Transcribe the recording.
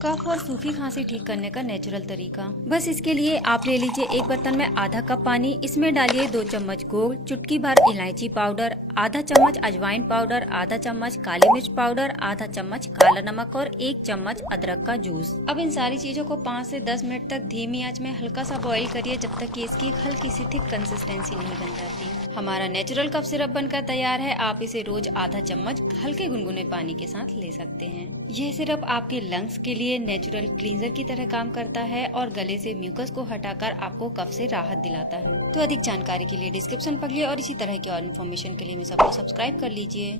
कफ और सूखी खांसी ठीक करने का नेचुरल तरीका। बस इसके लिए आप ले लीजिए एक बर्तन में आधा कप पानी, इसमें डालिए 2 चम्मच गुड़, चुटकी भर इलायची पाउडर, आधा चम्मच अजवाइन पाउडर, आधा चम्मच काली मिर्च पाउडर, आधा चम्मच काला नमक और 1 चम्मच अदरक का जूस। अब इन सारी चीजों को 5 से 10 मिनट तक धीमी आंच में हल्का सा बॉईल करिए, जब तक कि इसकी हल्की सी थिक कंसिस्टेंसी नहीं बन जाती। हमारा नेचुरल कफ सिरप बनकर तैयार है। आप इसे रोज आधा चम्मच हल्के गुनगुने पानी के साथ ले सकते हैं। यह सिरप आपके लंग्स के लिए नेचुरल क्लींजर की तरह काम करता है और गले से म्यूकस को हटाकर आपको कफ से राहत दिलाता है। तो अधिक जानकारी के लिए डिस्क्रिप्शन पढ़िए और इसी तरह की और इन्फॉर्मेशन के लिए मेरे सबको सब्सक्राइब कर लीजिए।